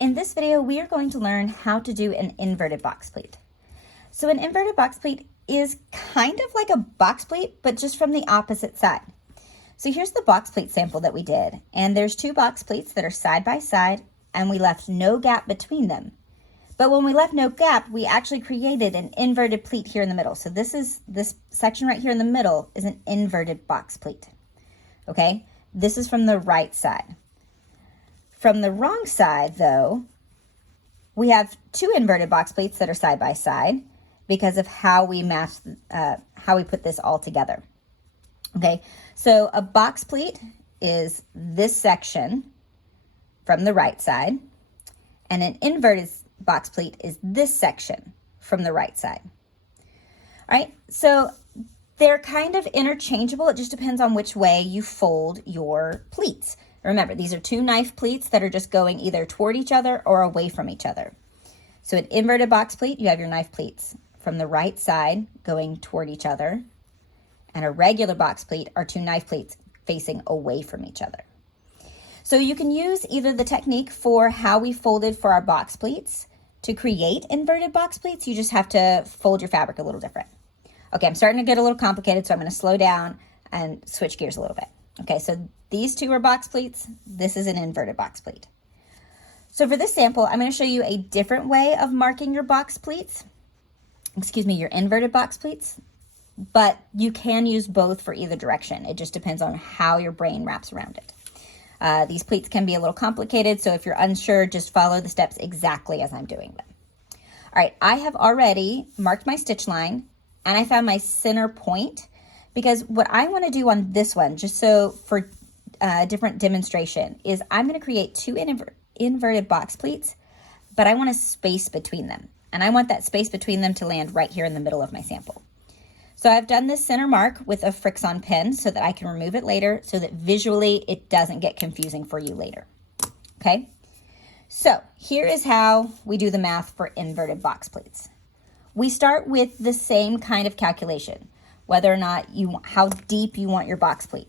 In this video, we are going to learn how to do an inverted box pleat. So an inverted box pleat is kind of like a box pleat, but just from the opposite side. So here's the box pleat sample that we did, and there's two box pleats that are side by side, and we left no gap between them. But when we left no gap, we actually created an inverted pleat here in the middle. So this section right here in the middle is an inverted box pleat. Okay, this is from the right side. From the wrong side, though, we have two inverted box pleats that are side by side because of how we put this all together. Okay, so a box pleat is this section from the right side, and an inverted box pleat is this section from the right side. All right, so they're kind of interchangeable. It just depends on which way you fold your pleats. Remember, these are two knife pleats that are just going either toward each other or away from each other. So an inverted box pleat, you have your knife pleats from the right side going toward each other, and a regular box pleat are two knife pleats facing away from each other. So you can use either the technique for how we folded for our box pleats to create inverted box pleats. You just have to fold your fabric a little different. Okay, I'm starting to get a little complicated, so I'm going to slow down and switch gears a little bit. Okay, so these two are box pleats. This is an inverted box pleat. So for this sample, I'm going to show you a different way of marking your box pleats. Excuse me, your inverted box pleats. But you can use both for either direction. It just depends on how your brain wraps around it. These pleats can be a little complicated, so if you're unsure, just follow the steps exactly as I'm doing them. All right, I have already marked my stitch line, and I found my center point, because what I want to do on this one, just so for a different demonstration, is I'm going to create two inverted box pleats, but I want a space between them. And I want that space between them to land right here in the middle of my sample. So I've done this center mark with a Fix-On pen so that I can remove it later, so that visually it doesn't get confusing for you later. Okay, so here is how we do the math for inverted box pleats. We start with the same kind of calculation, whether or not how deep you want your box pleat.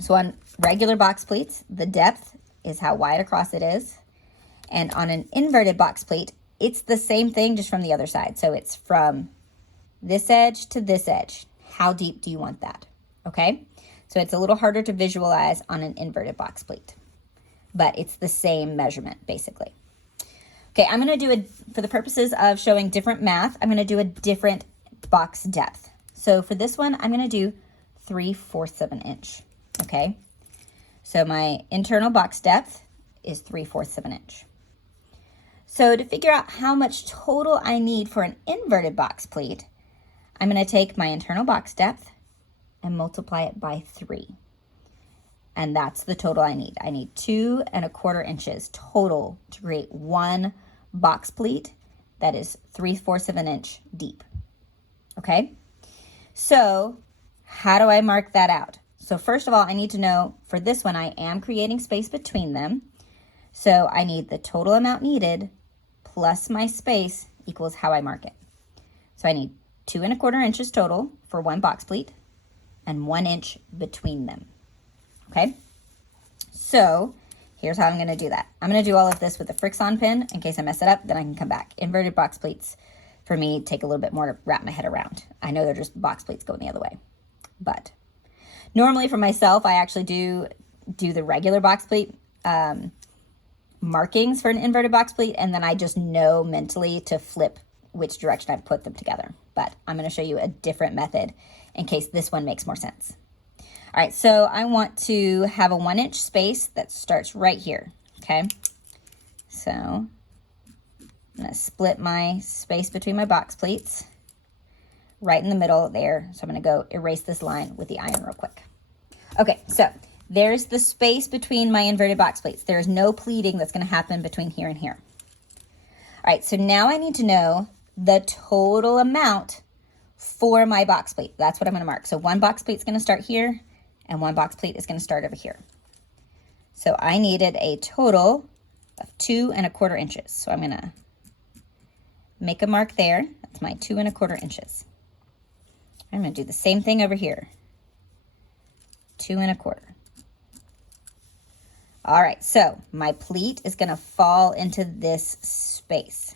So on regular box pleats, the depth is how wide across it is. And on an inverted box pleat, it's the same thing, just from the other side. So it's from this edge to this edge. How deep do you want that? Okay, so it's a little harder to visualize on an inverted box pleat, but it's the same measurement basically. Okay, I'm going to do for the purposes of showing different math, I'm going to do a different box depth. So for this one, I'm going to do 3/4 of an inch. Okay, so my internal box depth is 3/4 of an inch. So to figure out how much total I need for an inverted box pleat, I'm going to take my internal box depth and multiply it by 3. And that's the total I need. I need 2¼ inches total to create one box pleat that is 3/4 of an inch deep. Okay, so how do I mark that out? So first of all, I need to know for this one, I am creating space between them. So I need the total amount needed plus my space equals how I mark it. So I need 2¼ inches total for one box pleat and 1 inch between them. Okay, so here's how I'm going to do that. I'm going to do all of this with a Fix-On pen in case I mess it up, then I can come back. Inverted box pleats for me take a little bit more to wrap my head around. I know they're just box pleats going the other way, but normally for myself, I actually do the regular box pleat markings for an inverted box pleat, and then I just know mentally to flip which direction I've put them together. But I'm going to show you a different method in case this one makes more sense. All right, so I want to have a 1 inch space that starts right here. Okay, so I'm going to split my space between my box pleats right in the middle there. So I'm going to go erase this line with the iron real quick. Okay, so there's the space between my inverted box pleats. There's no pleating that's going to happen between here and here. All right, so now I need to know the total amount for my box pleat. That's what I'm going to mark. So one box pleat is going to start here, and one box pleat is going to start over here. So I needed a total of 2¼ inches. So I'm going to make a mark there. That's my 2¼ inches. I'm going to do the same thing over here. 2¼ All right, so my pleat is gonna fall into this space.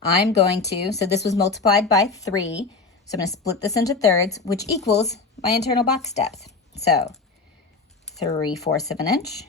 I'm going to, so this was multiplied by 3, so I'm gonna split this into thirds, which equals my internal box depth. So 3/4 of an inch,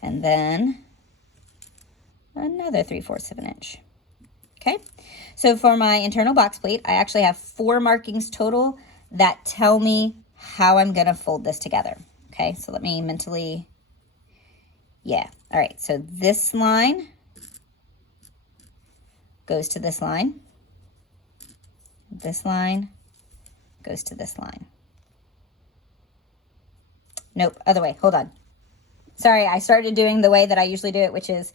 and then another 3/4 of an inch. Okay, so for my internal box pleat, I actually have 4 markings total that tell me how I'm gonna fold this together. Okay, so let me mentally, all right, so this line goes to this line. This line goes to this line. Nope, other way, hold on. Sorry, I started doing the way that I usually do it, which is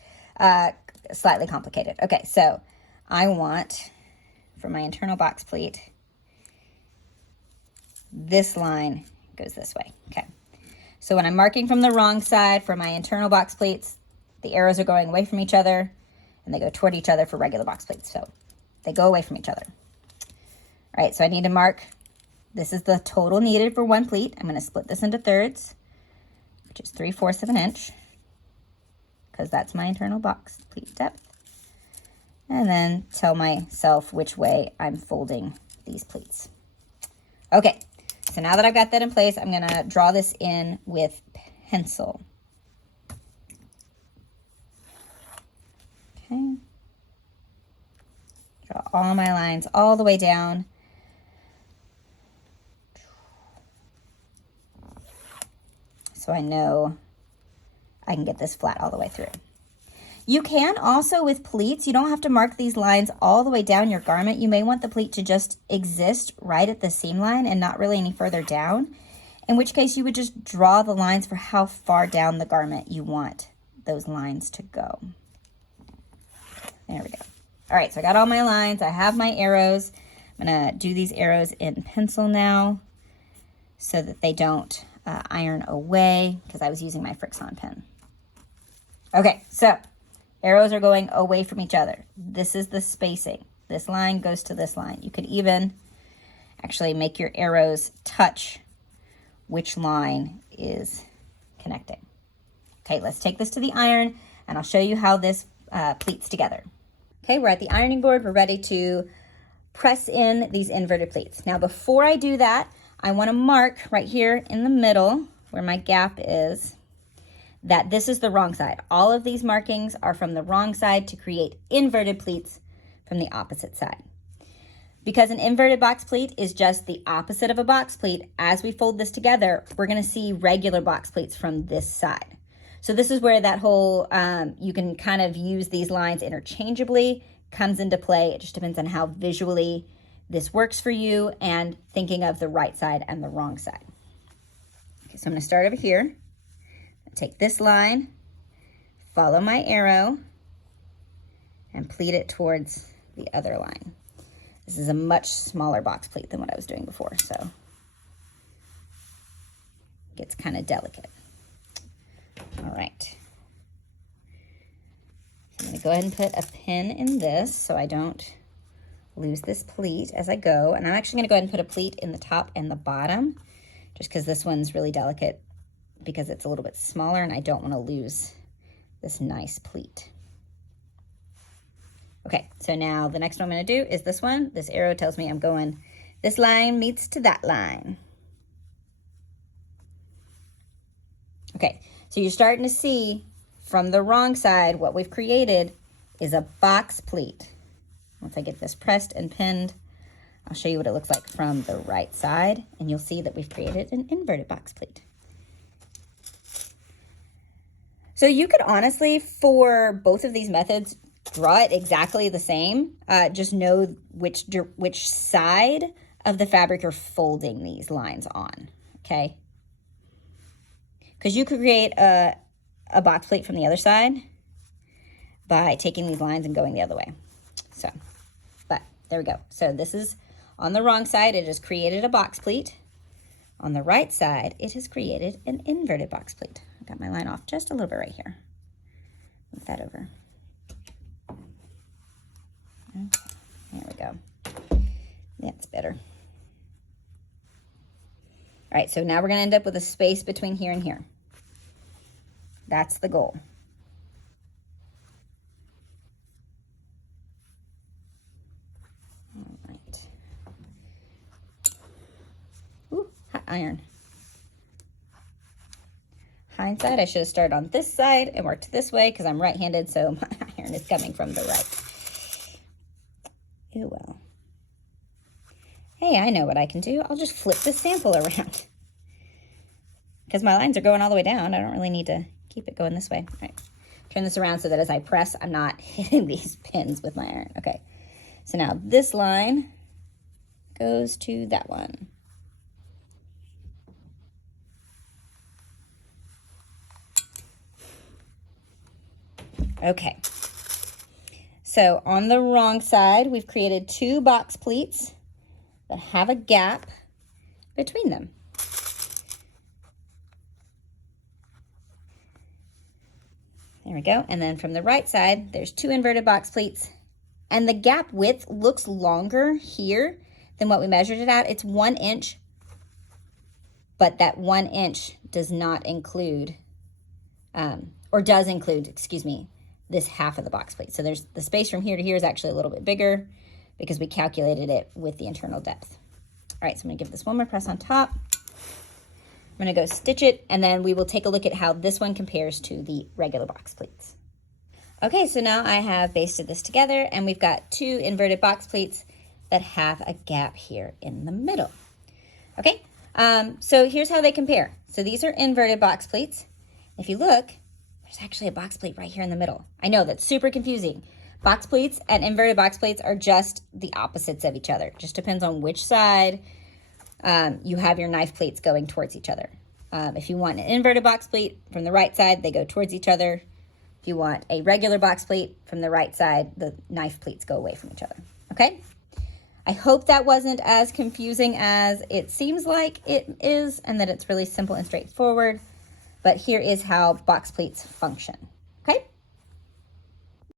slightly complicated. Okay, so I want, for my internal box pleat, this line goes this way, okay. So when I'm marking from the wrong side for my internal box pleats, the arrows are going away from each other, and they go toward each other for regular box pleats, so they go away from each other. All right, so I need to mark, this is the total needed for one pleat. I'm gonna split this into thirds, which is 3/4 of an inch, because that's my internal box pleat depth. And then tell myself which way I'm folding these pleats. Okay, so now that I've got that in place, I'm gonna draw this in with pencil. Okay. Draw all my lines all the way down. So I know I can get this flat all the way through. You can also, with pleats, you don't have to mark these lines all the way down your garment. You may want the pleat to just exist right at the seam line and not really any further down, in which case you would just draw the lines for how far down the garment you want those lines to go. There we go. All right, so I got all my lines. I have my arrows. I'm gonna do these arrows in pencil now so that they don't iron away, because I was using my Fixon pen. Okay, so arrows are going away from each other. This is the spacing. This line goes to this line. You could even actually make your arrows touch which line is connecting. Okay, let's take this to the iron and I'll show you how this pleats together. Okay, we're at the ironing board. We're ready to press in these inverted pleats. Now, before I do that, I want to mark right here in the middle where my gap is that this is the wrong side. All of these markings are from the wrong side to create inverted pleats from the opposite side. Because an inverted box pleat is just the opposite of a box pleat, as we fold this together, we're gonna see regular box pleats from this side. So this is where that whole, you can kind of use these lines interchangeably, comes into play. It just depends on how visually this works for you and thinking of the right side and the wrong side. Okay, so I'm gonna start over here. Take this line, follow my arrow, and pleat it towards the other line. This is a much smaller box pleat than what I was doing before, so it gets kind of delicate. All right. So I'm gonna go ahead and put a pin in this so I don't lose this pleat as I go. And I'm actually gonna go ahead and put a pleat in the top and the bottom, just because this one's really delicate because it's a little bit smaller and I don't want to lose this nice pleat. Okay, so now the next one I'm going to do is this one. This arrow tells me I'm going, this line meets to that line. Okay, so you're starting to see from the wrong side what we've created is a box pleat. Once I get this pressed and pinned, I'll show you what it looks like from the right side, and you'll see that we've created an inverted box pleat. So you could honestly, for both of these methods, draw it exactly the same. Just know which side of the fabric you're folding these lines on, okay? Because you could create a box pleat from the other side by taking these lines and going the other way. So, but there we go. So this is on the wrong side, it has created a box pleat. On the right side, it has created an inverted box pleat. I got my line off just a little bit right here. Move that over. Okay, there we go. That's better. All right, so now we're gonna end up with a space between here and here. That's the goal. All right. Ooh, hot iron. Hindsight, I should have started on this side and worked this way because I'm right-handed, so my iron is coming from the right. Oh well. Hey, I know what I can do. I'll just flip this sample around. Because my lines are going all the way down, I don't really need to keep it going this way. All right, turn this around so that as I press, I'm not hitting these pins with my iron. Okay, so now this line goes to that one. Okay, so on the wrong side, we've created 2 box pleats that have a gap between them. There we go. And then from the right side, there's 2 inverted box pleats. And the gap width looks longer here than what we measured it at. It's 1 inch, but that 1 inch does not include, or does include, excuse me, this half of the box plate. So there's the space from here to here is actually a little bit bigger because we calculated it with the internal depth. All right, so I'm gonna give this one more press on top. I'm gonna go stitch it, and then we will take a look at how this one compares to the regular box pleats. Okay, so now I have basted this together, and we've got 2 inverted box pleats that have a gap here in the middle. Okay, so here's how they compare. So these are inverted box pleats. If you look, there's actually a box plate right here in the middle. I know that's super confusing. Box pleats and inverted box pleats are just the opposites of each other. It just depends on which side you have your knife pleats going towards each other. If you want an inverted box pleat from the right side, they go towards each other. If you want a regular box pleat from the right side, the knife pleats go away from each other. Okay? I hope that wasn't as confusing as it seems like it is, and that it's really simple and straightforward. But here is how box pleats function.